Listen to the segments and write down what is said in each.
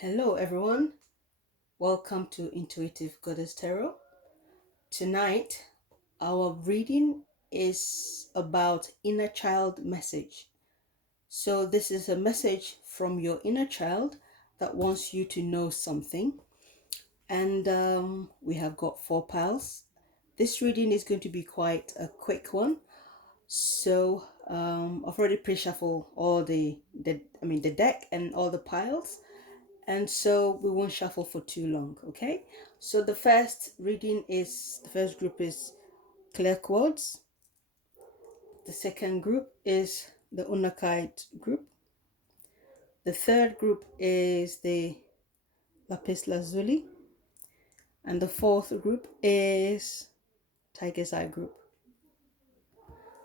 Hello everyone, welcome to Intuitive Goddess Tarot. Tonight our reading is about inner child message. So this is a message from your inner child that wants you to know something, and we have got 4 piles. This reading is going to be quite a quick one. So I've already pre-shuffled all the deck and all the piles, and so we won't shuffle for too long. Okay, so the first group is clearquartz. The second group is the unakite group. The third group is the lapislazuli, and the fourth group is tigerseye group.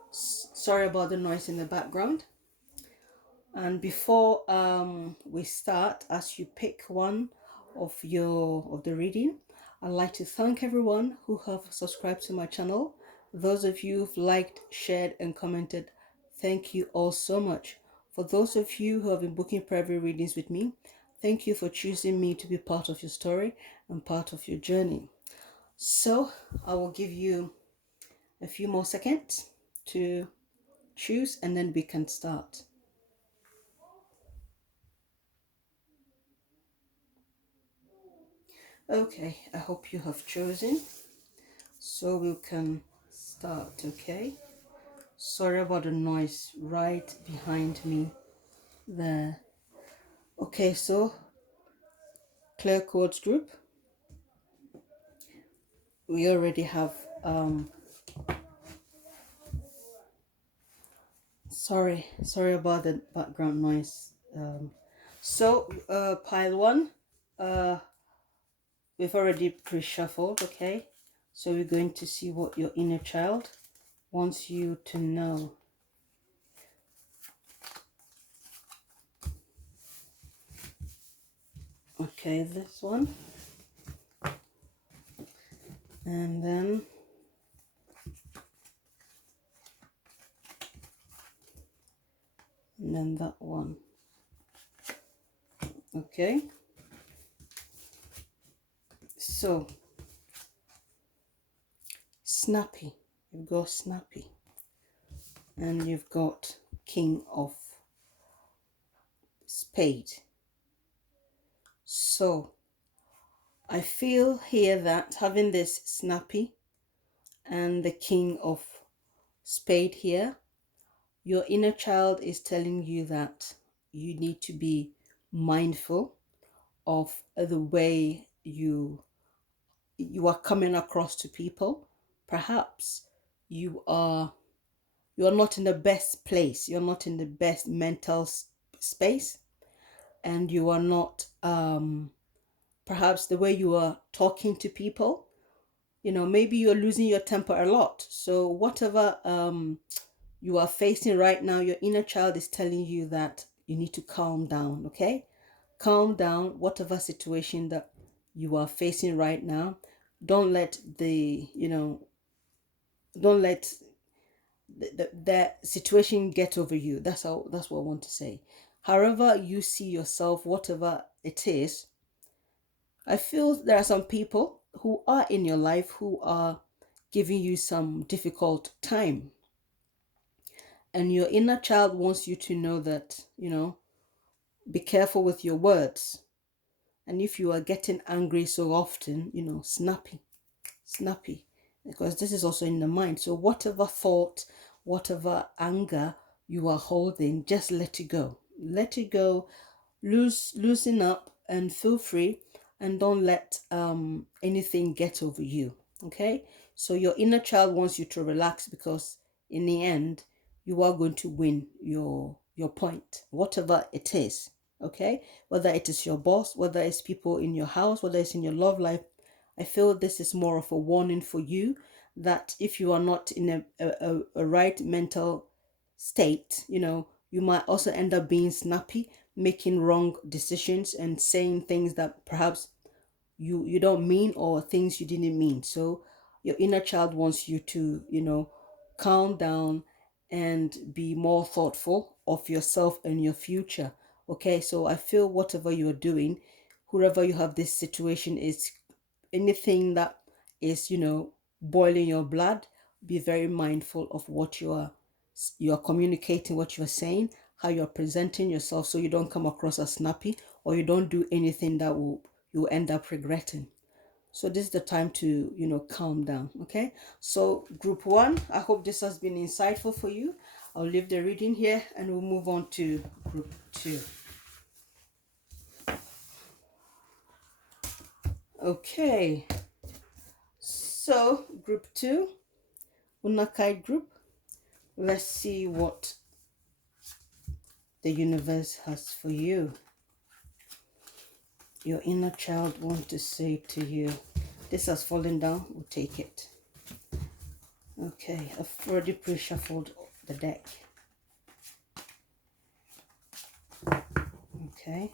Sorry about the noise in the background. And before we start, as you pick one of the reading, I'd like to thank everyone who have subscribed to my channel. Those of you who've liked, shared, and commented, thank you all so much. For those of you who have been booking private readings with me, thank you for choosing me to be part of your story and part of your journey. So I will give you a few more seconds to choose, and then we can start. Okay, I hope you have chosen, so we can start. Okay, sorry about the noise right behind me there. Okay, so clearquartz group, we already have sorry about the background noise. So pile 1, we've already pre-shuffled. Okay, so we're going to see what your inner child wants you to know. Okay, this one, and then that one. Okay, so snappy, you've got snappy, and you've got king of spade. So I feel here that having this snappy and the king of spade here, your inner child is telling you that you need to be mindful of the way you are coming across to people. Perhaps you are not in the best place, you're not in the best mental space, and you are not perhaps the way you are talking to people, maybe you're losing your temper a lot. So whatever you are facing right now, your inner child is telling you that you need to calm down. Okay, calm down. Whatever situation that you are facing right now, don't let the situation get over you. That's what I want to say. However you see yourself, whatever it is, I feel there are some people who are in your life who are giving you some difficult time, and your inner child wants you to know that, be careful with your words. And if you are getting angry so often, snappy, because this is also in the mind. So whatever thought, whatever anger you are holding, just let it go. Let it go. Loosen up and feel free, and don't let anything get over you. Okay, so your inner child wants you to relax, because in the end you are going to win your point, whatever it is. Okay, whether it is your boss, whether it's people in your house, whether it's in your love life, I feel this is more of a warning for you, that if you are not in a right mental state, you might also end up being snappy, making wrong decisions, and saying things that perhaps you don't mean, or things you didn't mean. So your inner child wants you to calm down and be more thoughtful of yourself and your future. Okay, so I feel whatever you're doing, whoever you have this situation is, anything that is, boiling your blood, be very mindful of what you are communicating, what you're saying, how you're presenting yourself, so you don't come across as snappy, or you don't do anything that you'll end up regretting. So this is the time to, calm down. Okay. So group one, I hope this has been insightful for you. I'll leave the reading here and we'll move on to group two. Okay. So group two, unakite group. Let's see what the universe has for you. Your inner child wants to say to you. This has fallen down, we'll take it. Okay, I've already pre-shuffled the deck. Okay,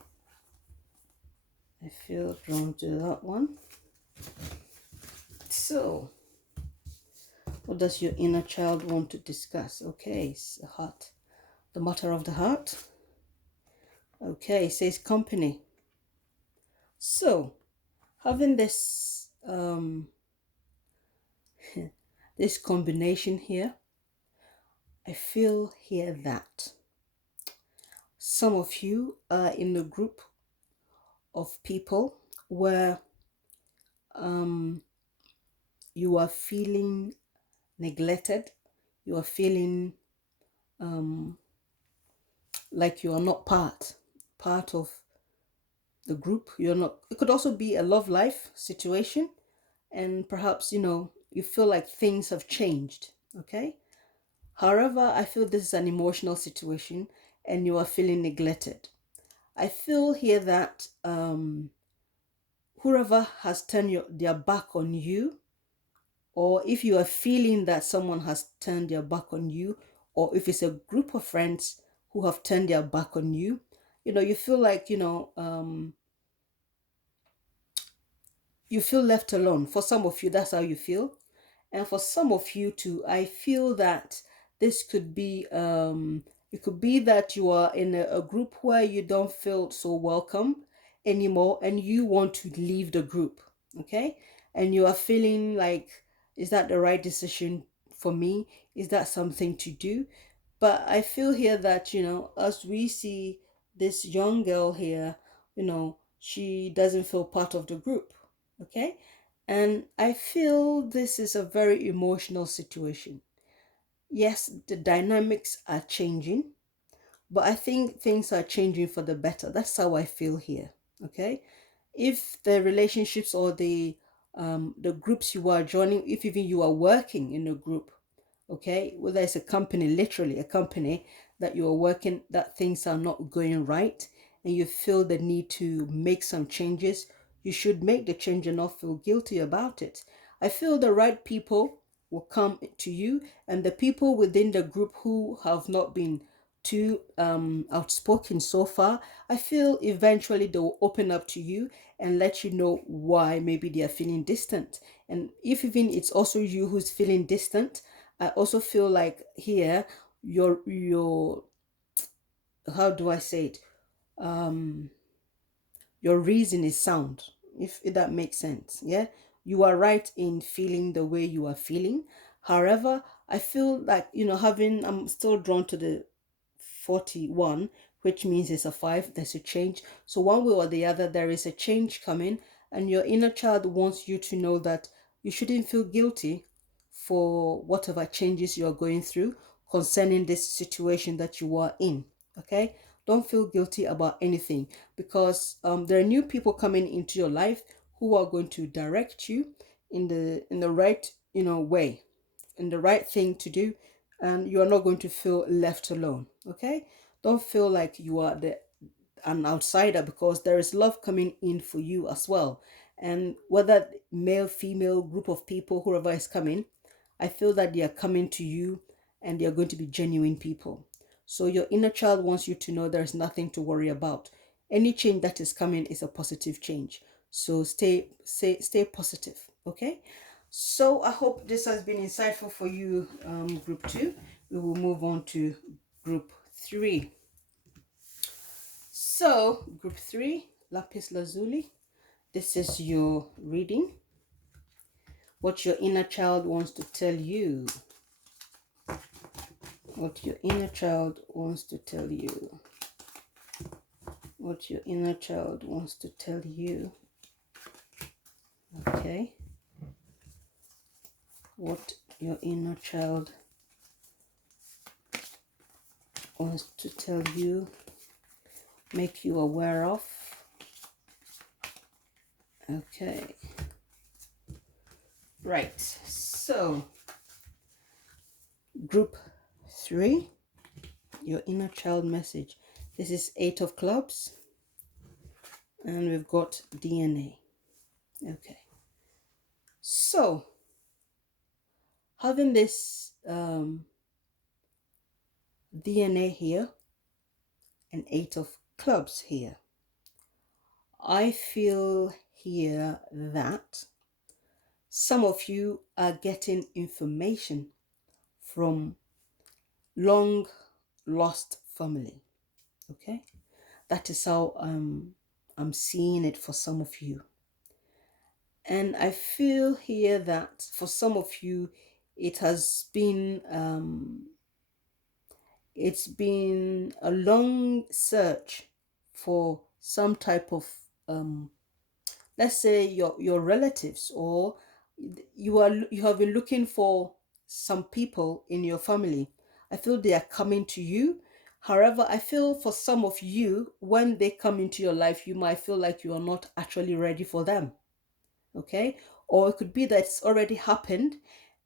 I feel drawn to that one. So, what does your inner child want to discuss? Okay, it's the heart. The matter of the heart. Okay, it says company. So, having this this combination here, I feel here that some of you are in a group of people where you are feeling neglected, you are feeling like you are not part of the group. You're not. It could also be a love life situation, and perhaps you feel like things have changed. Okay. However, I feel this is an emotional situation and you are feeling neglected. I feel here that whoever has turned their back on you, or if you are feeling that someone has turned their back on you, or if it's a group of friends who have turned their back on you, you feel like, you feel left alone. For some of you, that's how you feel. And for some of you too, I feel that this could be, it could be that you are in a group where you don't feel so welcome anymore and you want to leave the group. Okay. And you are feeling like, is that the right decision for me? Is that something to do? But I feel here that, as we see this young girl here, she doesn't feel part of the group. Okay. And I feel this is a very emotional situation. Yes, the dynamics are changing, but I think things are changing for the better. That's how I feel here. Okay. If the relationships or the groups you are joining, if even you are working in a group, okay, whether it's a company, literally a company that you are working, that things are not going right and you feel the need to make some changes, you should make the change and not feel guilty about it. I feel the right people will come to you, and the people within the group who have not been too outspoken so far, I feel eventually they will open up to you and let you know why maybe they are feeling distant. And if even it's also you who's feeling distant, I also feel like here your how do I say it? Your reason is sound, if that makes sense. Yeah, you are right in feeling the way you are feeling. However, I feel like I'm still drawn to the 41, which means it's a 5. There's a change, so one way or the other there is a change coming, and your inner child wants you to know that you shouldn't feel guilty for whatever changes you're going through concerning this situation that you are in. Okay, don't feel guilty about anything, because there are new people coming into your life who are going to direct you in the right way, in the right thing to do, and you are not going to feel left alone. Okay, don't feel like you are an outsider, because there is love coming in for you as well. And whether male, female, group of people, whoever is coming, I feel that they are coming to you and they are going to be genuine people. So your inner child wants you to know there's nothing to worry about. Any change that is coming is a positive change. So stay positive. Okay. So I hope this has been insightful for you, group 2. We will move on to group 3. So group 3, lapislazuli. This is your reading. What your inner child wants to tell you. What your inner child wants to tell you. What your inner child wants to tell you. Okay. What your inner child wants to tell you, make you aware of. Okay. Right. So, group 3, your inner child message. This is 8 of clubs. And we've got DNA. Okay. So, having this DNA here and 8 of clubs here, I feel here that some of you are getting information from long lost family. Okay, that is how I'm seeing it for some of you. And I feel here that for some of you, it has been it's been a long search for some type of let's say your relatives, or you have been looking for some people in your family. I feel they are coming to you. However, I feel for some of you, when they come into your life, you might feel like you are not actually ready for them. Okay, or it could be that it's already happened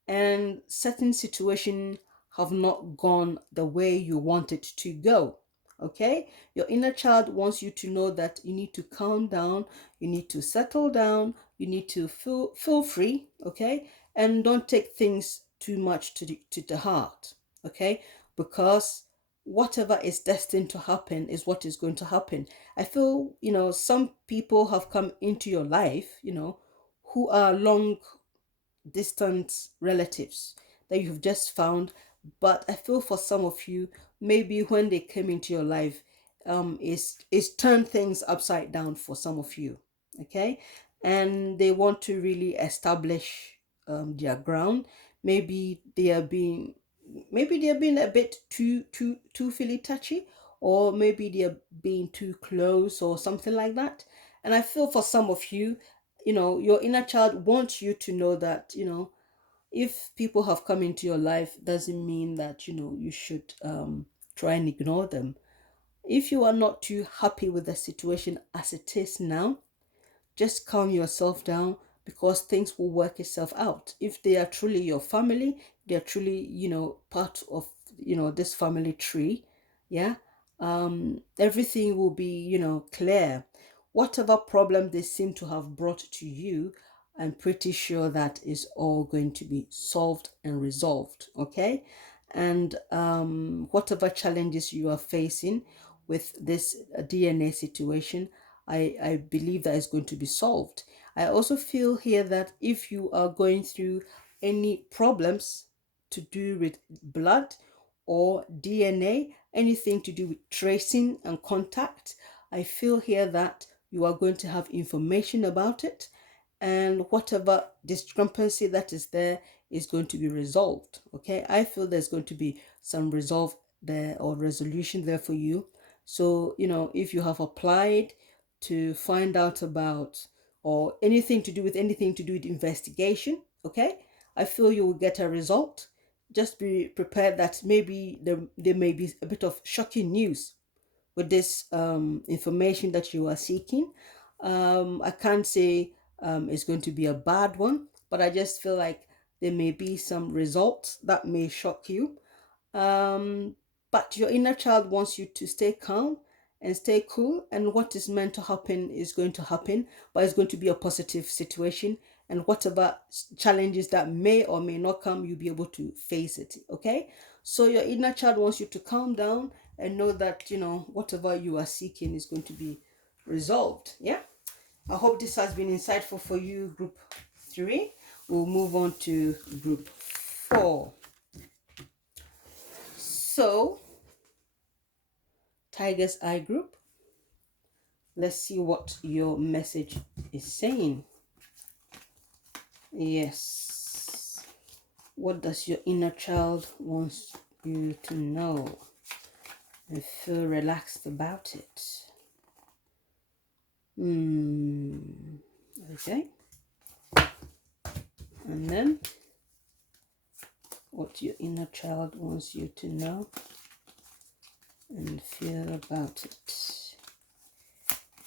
and certain situations have not gone the way you want it to go. Okay, your inner child wants you to know that you need to calm down, you need to settle down, you need to feel free. Okay, and don't take things too much to the heart. Okay, because whatever is destined to happen is what is going to happen. I feel, some people have come into your life, who are long distant relatives that you've just found. But I feel for some of you, maybe when they came into your life, is turned things upside down for some of you. Okay, and they want to really establish their ground. Maybe they are being a bit too feel touchy, or maybe they're being too close or something like that. And I feel for some of you, your inner child wants you to know that, if people have come into your life, doesn't mean that, you should try and ignore them. If you are not too happy with the situation as it is now, just calm yourself down, because things will work itself out. If they are truly your family, they are truly, part of, this family tree. Yeah. Everything will be, clear. Whatever problem they seem to have brought to you, I'm pretty sure that is all going to be solved and resolved. Okay. And whatever challenges you are facing with this DNA situation, I believe that is going to be solved. I also feel here that if you are going through any problems to do with blood or DNA, anything to do with tracing and contact, I feel here that you are going to have information about it, and whatever discrepancy that is there is going to be resolved. Okay, I feel there's going to be some resolve there, or resolution there for you. So, if you have applied to find out about, or anything to do with investigation, okay, I feel you will get a result. Just be prepared that maybe there may be a bit of shocking news with this information that you are seeking. I can't say it's going to be a bad one, but I just feel like there may be some results that may shock you. But your inner child wants you to stay calm and stay cool, and what is meant to happen is going to happen, but it's going to be a positive situation, and whatever challenges that may or may not come, you'll be able to face it. Okay, so your inner child wants you to calm down and know that, whatever you are seeking is going to be resolved. Yeah, I hope this has been insightful for you, group 3. We'll move on to group 4. So, tiger's eye group, Let's see what your message is saying. Yes. What does your inner child want you to know? And feel relaxed about it. Okay. And then what your inner child wants you to know and feel about it.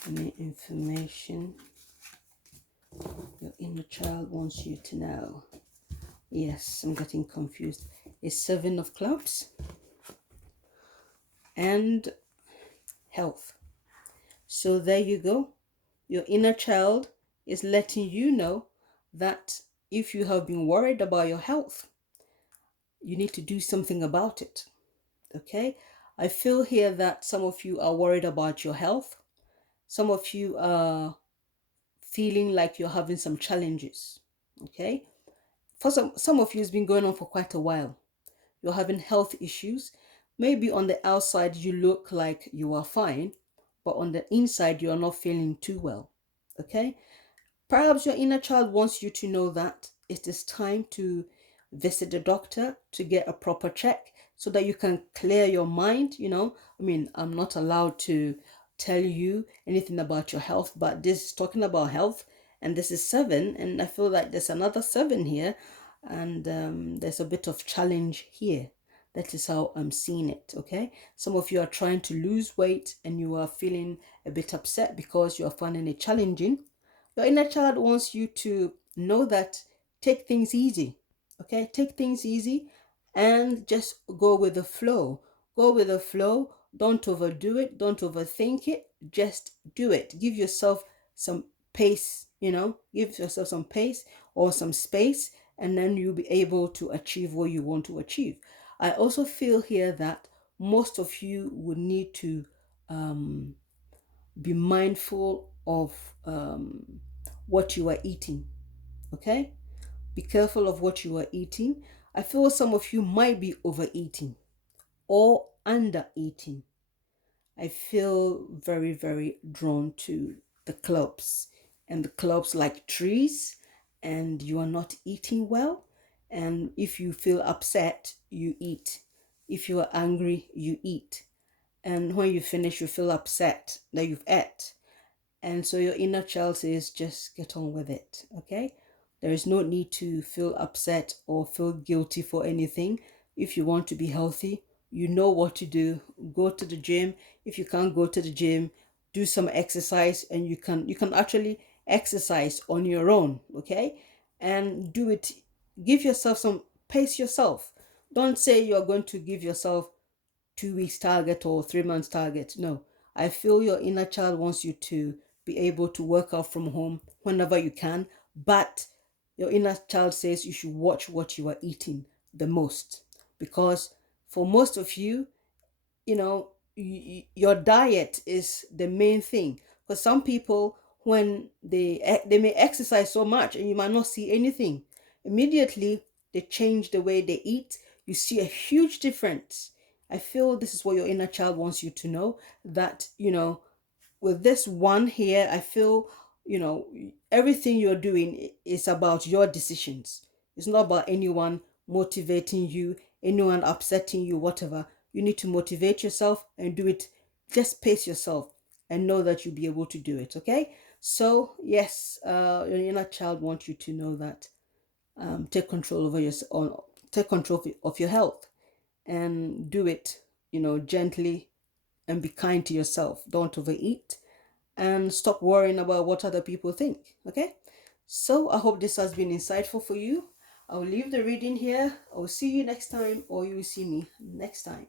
Any information your inner child wants you to know. Yes, I'm getting confused. It's 7 of Clubs and health. So there you go. Your inner child is letting you know that if you have been worried about your health, you need to do something about it. Okay? I feel here that some of you are worried about your health. Some of you are feeling like you're having some challenges. Okay? For some of you, it's been going on for quite a while. You're having health issues. Maybe on the outside you look like you are fine, but on the inside you're not feeling too well. Okay? Perhaps your inner child wants you to know that it is time to visit the doctor to get a proper check so that you can clear your mind. I'm not allowed to tell you anything about your health, but this is talking about health, and this is 7, and I feel like there's another 7 here, and there's a bit of challenge here. That is how I'm seeing it. Okay, some of you are trying to lose weight and you are feeling a bit upset because you are finding it challenging. Your inner child wants you to know that take things easy. Okay, take things easy and just go with the flow. Go with the flow. Don't overdo it. Don't overthink it. Just do it. Give yourself some pace, give yourself some pace or some space, and then you'll be able to achieve what you want to achieve. I also feel here that most of you would need to be mindful of what you are eating. Okay, be careful of what you are eating. I feel some of you might be overeating or under eating. I feel very, very drawn to the clubs, and the clubs like trees, and you are not eating well. And if you feel upset, you eat. If you are angry, you eat. And when you finish, you feel upset that you've ate. And so your inner child says, just get on with it. Okay? There is no need to feel upset or feel guilty for anything. If you want to be healthy, you know what to do. Go to the gym. If you can't go to the gym, do some exercise, and you can actually exercise on your own. Okay? And do it. Give yourself some pace yourself. Don't say you're going to give yourself 2 weeks target or 3 months target. No, I feel your inner child wants you to be able to work out from home whenever you can, but your inner child says you should watch what you are eating the most, because for most of you, your diet is the main thing. Because some people, when they may exercise so much and you might not see anything, immediately they change the way they eat, you see a huge difference. I feel this is what your inner child wants you to know, that with this one here, I feel everything you're doing is about your decisions. It's not about anyone motivating you, anyone upsetting you, whatever. You need to motivate yourself and do it. Just pace yourself and know that you'll be able to do it. Okay, so yes, your inner child wants you to know that take control over take control of your health, and do it gently, and be kind to yourself. Don't overeat, and stop worrying about what other people think. Okay, so I hope this has been insightful for you. I'll leave the reading here. I'll see you next time, or you will see me next time.